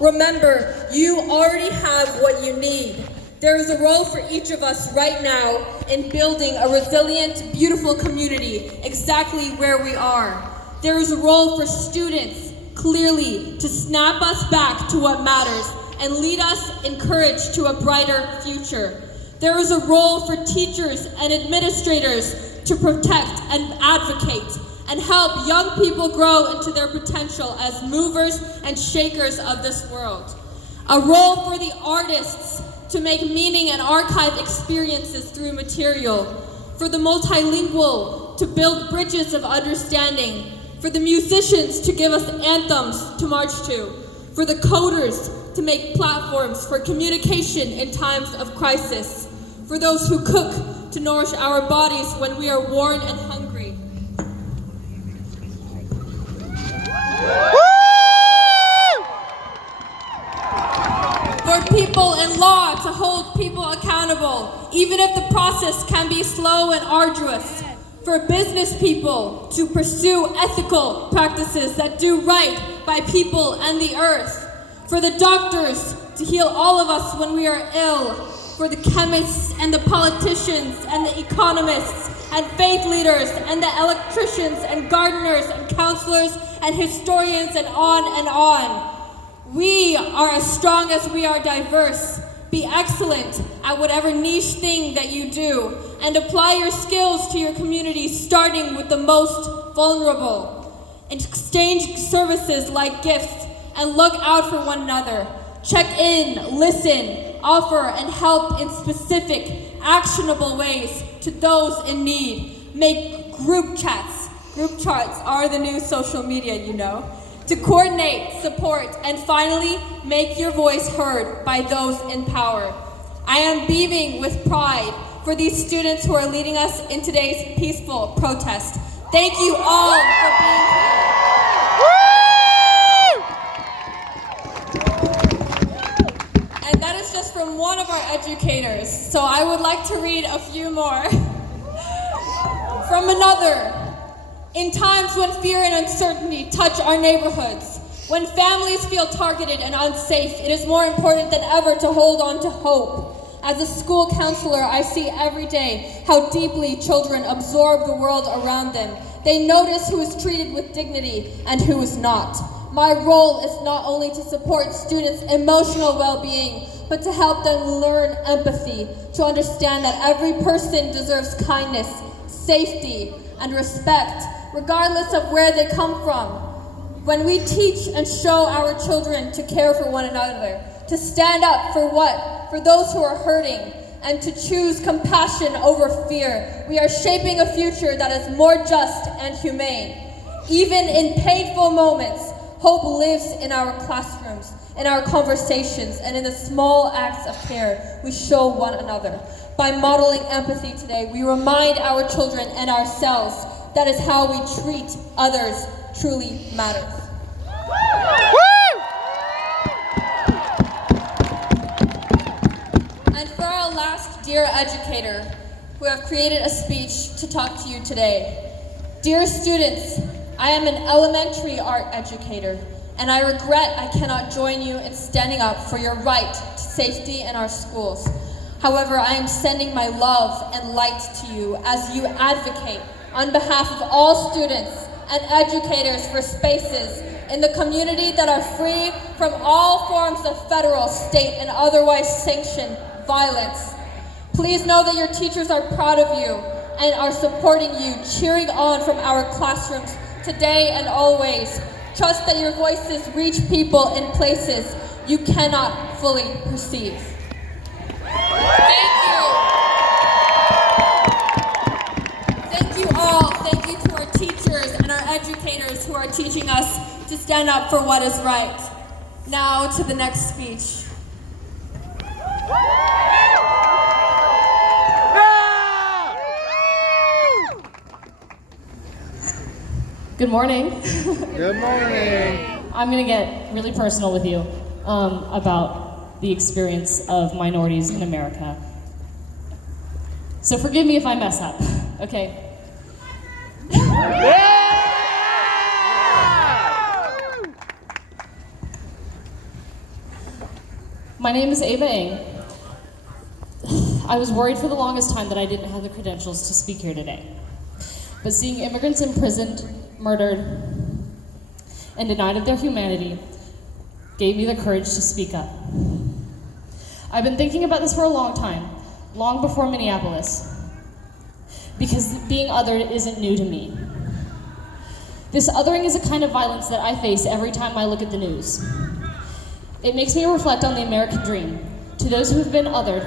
Remember, you already have what you need. There is a role for each of us right now in building a resilient, beautiful community exactly where we are. There is a role for students, clearly, to snap us back to what matters and lead us in courage to a brighter future. There is a role for teachers and administrators to protect and advocate and help young people grow into their potential as movers and shakers of this world. A role for the artists to make meaning and archive experiences through material. For the multilingual to build bridges of understanding. For the musicians to give us anthems to march to. For the coders to make platforms for communication in times of crisis. For those who cook to nourish our bodies when we are worn and hungry. For people in law to hold people accountable, even if the process can be slow and arduous. For business people to pursue ethical practices that do right by people and the earth. For the doctors to heal all of us when we are ill. For the chemists and the politicians and the economists and faith leaders and the electricians and gardeners and counselors and historians and on and on. We are as strong as we are diverse. Be excellent at whatever niche thing that you do and apply your skills to your community, starting with the most vulnerable. Exchange services like gifts and look out for one another. Check in, listen, offer, and help in specific, actionable ways to those in need. Make group chats. Group chats are the new social media, you know. To coordinate, support, and finally, make your voice heard by those in power. I am beaming with pride for these students who are leading us in today's peaceful protest. Thank you all for being here. And that is just from one of our educators. So I would like to read a few more. From another. In times when fear and uncertainty touch our neighborhoods, when families feel targeted and unsafe, it is more important than ever to hold on to hope. As a school counselor, I see every day how deeply children absorb the world around them. They notice who is treated with dignity and who is not. My role is not only to support students' emotional well-being, but to help them learn empathy, to understand that every person deserves kindness, safety, and respect, regardless of where they come from. When we teach and show our children to care for one another, to stand up for those who are hurting, and to choose compassion over fear, we are shaping a future that is more just and humane. Even in painful moments, hope lives in our classrooms, in our conversations, and in the small acts of care we show one another. By modeling empathy today, we remind our children and ourselves that is how we treat others truly matters. And for our last dear educator, who have created a speech to talk to you today. Dear students, I am an elementary art educator, and I regret I cannot join you in standing up for your right to safety in our schools. However, I am sending my love and light to you as you advocate on behalf of all students and educators for spaces in the community that are free from all forms of federal, state, and otherwise sanctioned violence. Please know that your teachers are proud of you and are supporting you, cheering on from our classrooms today and always. Trust that your voices reach people in places you cannot fully perceive. Thank you. Thank you all. Thank you to our teachers and our educators who are teaching us to stand up for what is right. Now to the next speech. Good morning. Good morning. I'm going to get really personal with you about the experience of minorities in America. So forgive me if I mess up, okay? My name is Ava Ng. I was worried for the longest time that I didn't have the credentials to speak here today. But seeing immigrants imprisoned, murdered, and denied of their humanity gave me the courage to speak up. I've been thinking about this for a long time, long before Minneapolis, because being othered isn't new to me. This othering is a kind of violence that I face every time I look at the news. It makes me reflect on the American dream. To those who have been othered,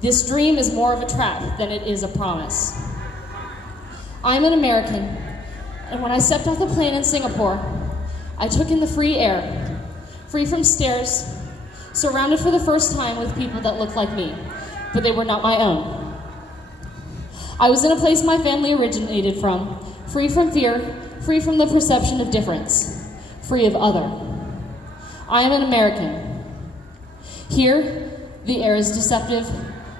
this dream is more of a trap than it is a promise. I'm an American, and when I stepped off the plane in Singapore, I took in the free air, free from stares, surrounded for the first time with people that looked like me, but they were not my own. I was in a place my family originated from, free from fear, free from the perception of difference, free of other. I am an American. Here, the air is deceptive,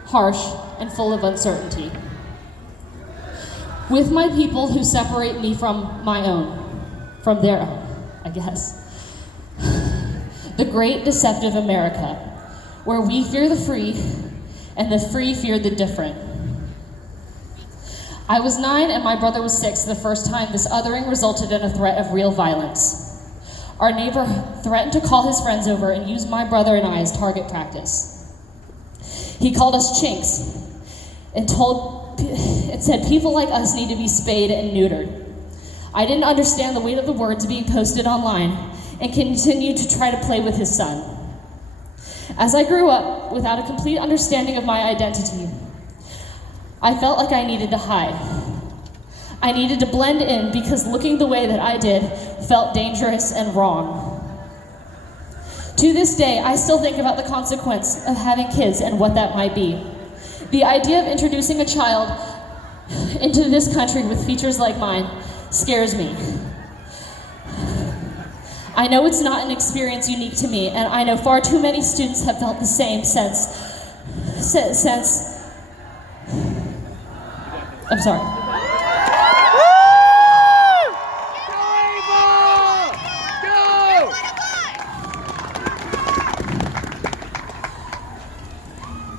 harsh, and full of uncertainty. With my people who separate me from my own, from their own, I guess. The great deceptive America, where we fear the free, and the free fear the different. I was 9 and my brother was 6 the first time this othering resulted in a threat of real violence. Our neighbor threatened to call his friends over and use my brother and I as target practice. He called us chinks and said people like us need to be spayed and neutered. I didn't understand the weight of the words being posted online and continued to try to play with his son. As I grew up without a complete understanding of my identity, I felt like I needed to hide. I needed to blend in because looking the way that I did felt dangerous and wrong. To this day, I still think about the consequence of having kids and what that might be. The idea of introducing a child into this country with features like mine scares me. I know it's not an experience unique to me, and I know far too many students have felt the same I'm sorry.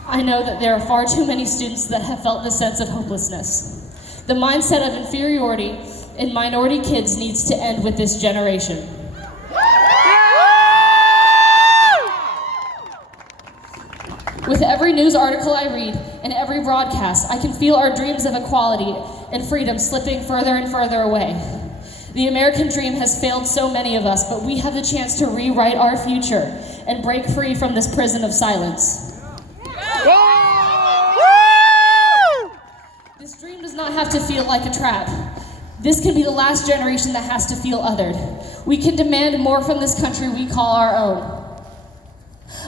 I know that there are far too many students that have felt this sense of hopelessness. The mindset of inferiority in minority kids needs to end with this generation. With every news article I read and every broadcast, I can feel our dreams of equality and freedom slipping further and further away. The American dream has failed so many of us, but we have the chance to rewrite our future and break free from this prison of silence. This dream does not have to feel like a trap. This can be the last generation that has to feel othered. We can demand more from this country we call our own.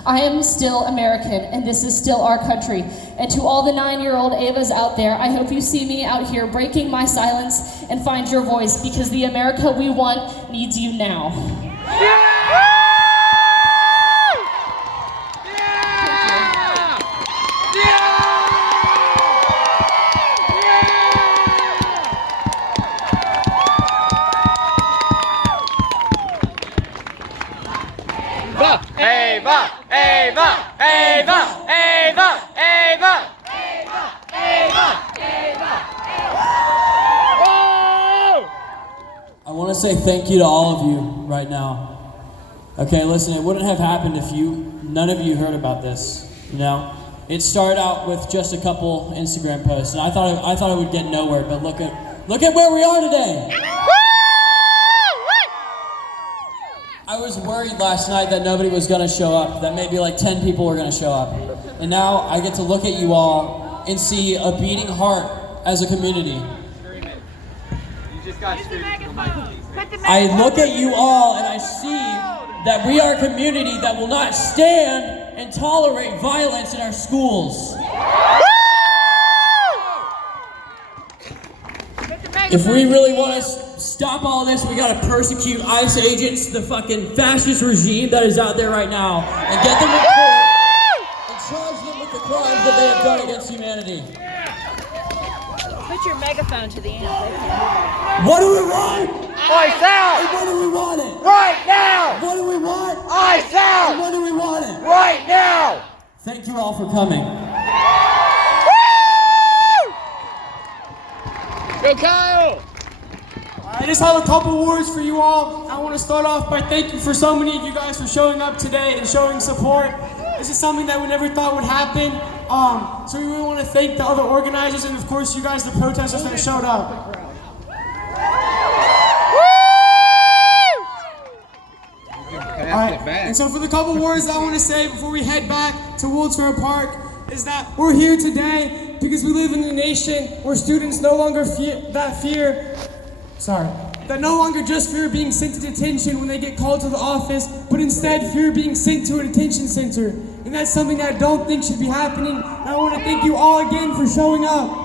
I am still American, and this is still our country. And to all the 9-year-old Avas out there, I hope you see me out here breaking my silence and find your voice, because the America we want needs you now. Ava! Ava! Ava! Ava! Ava! I want to say thank you to all of you right now. Okay, listen, it wouldn't have happened if none of you heard about this, you know? It started out with just a couple Instagram posts, and I thought it would get nowhere, but look at where we are today. I was worried last night that nobody was going to show up, that maybe like 10 people were going to show up. And now I get to look at you all and see a beating heart as a community. I look at you all and I see that we are a community that will not stand and tolerate violence in our schools. If we really want to stop all this, we gotta persecute ICE agents, the fucking fascist regime that is out there right now, and get them in court and charge them with the crimes that they have done against humanity. Put your megaphone to the end. What do we want? ICE out! And when do we want it? Right now! What do we want? ICE out! And when do we want it? Right right now! Thank you all for coming. Go Kyle! I just have a couple words for you all. I want to start off by thanking for so many of you guys for showing up today and showing support. This is something that we never thought would happen. So we really want to thank the other organizers and of course you guys, the protesters that showed up. Alright, and so for the couple words I want to say before we head back to World's Fair Park is that we're here today because we live in a nation where students no longer no longer just fear being sent to detention when they get called to the office, but instead fear being sent to a detention center. And that's something that I don't think should be happening. And I want to thank you all again for showing up.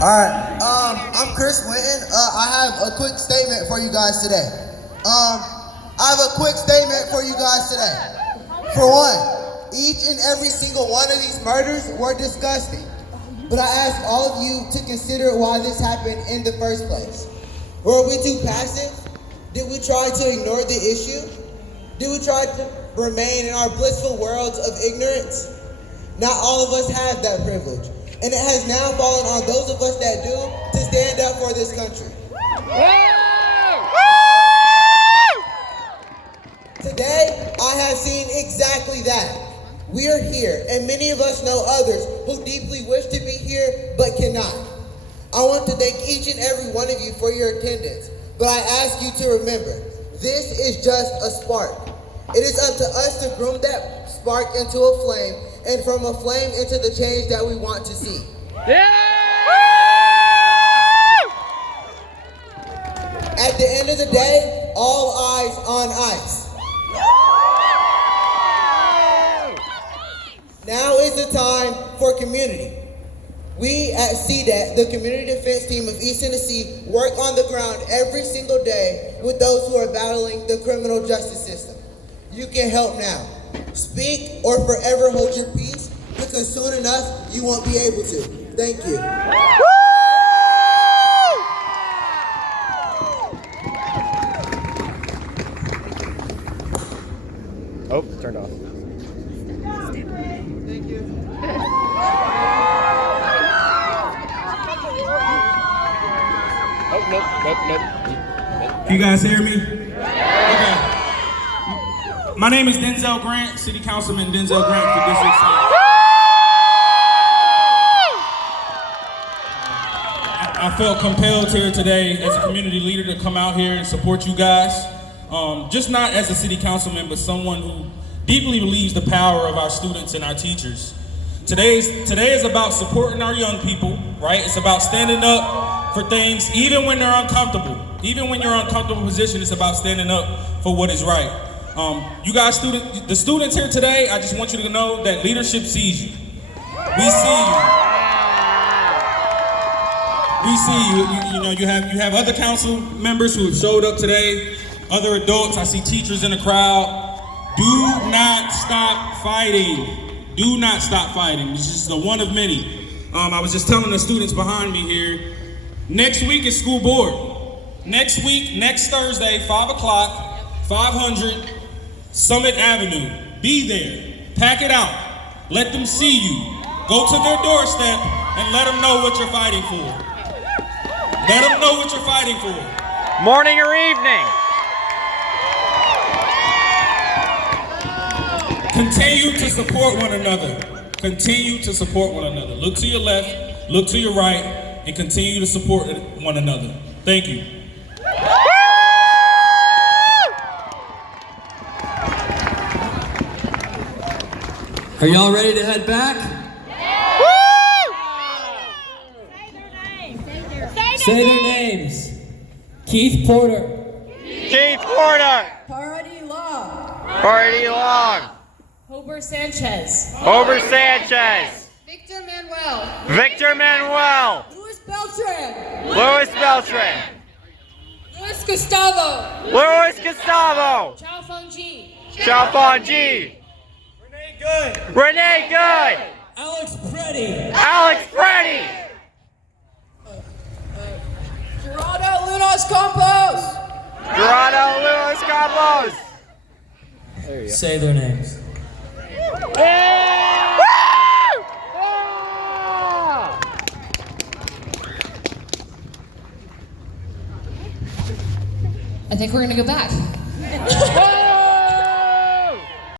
Alright, I'm Chris Winton. I have a quick statement for you guys today. For one, each and every single one of these murders were disgusting. But I ask all of you to consider why this happened in the first place. Were we too passive? Did we try to ignore the issue? Did we try to remain in our blissful worlds of ignorance? Not all of us have that privilege. And it has now fallen on those of us that do to stand up for this country. Today, I have seen exactly that. We are here, and many of us know others who deeply wish to be here but cannot. I want to thank each and every one of you for your attendance, but I ask you to remember, this is just a spark. It is up to us to groom that spark into a flame, and from a flame into the change that we want to see. At the end of the day, all eyes on ice. Now is the time for community. We at CDAT, the Community Defense Team of East Tennessee, work on the ground every single day with those who are battling the criminal justice system. You can help now. Speak or forever hold your peace, because soon enough you won't be able to. Thank you. Oh, turned off. Thank you. Oh, nope. Can you guys hear me? Okay. My name is Denzel Grant, City Councilman Denzel Grant for District 6. I felt compelled here today as a community leader to come out here and support you guys. Just not as a city councilman, but someone who deeply believes the power of our students and our teachers. Today is about supporting our young people, right? It's about standing up for things, even when they're uncomfortable. Even when you're in an uncomfortable position, it's about standing up for what is right. You guys, the students here today, I just want you to know that leadership sees you. We see you. We see you. You have other council members who have showed up today, other adults. I see teachers in the crowd. Do not stop fighting. Do not stop fighting. This is the one of many. I was just telling the students behind me here, next week is school board. Next week, next Thursday, 5 o'clock, 500 Summit Avenue. Be there. Pack it out. Let them see you. Go to their doorstep and let them know what you're fighting for. Let them know what you're fighting for. Morning or evening? Continue to support one another. Continue to support one another. Look to your left, look to your right, and continue to support one another. Thank you. Are y'all ready to head back? Say their names. Keith Porter. Keith Porter. Party Law. Party Long. Hober Sanchez. Hober Sanchez. Victor Manuel. Victor Manuel. Louis Beltran. Louis Beltran. Luis Gustavo. Louis Gustavo. Chao Feng Ji. Xiao Fong Ji. Renee Good. Alex Preddy. Alex Preddy. Gerardo Lunas Campos. Gerardo Lunas Campos. Say their names. I think we're gonna go back.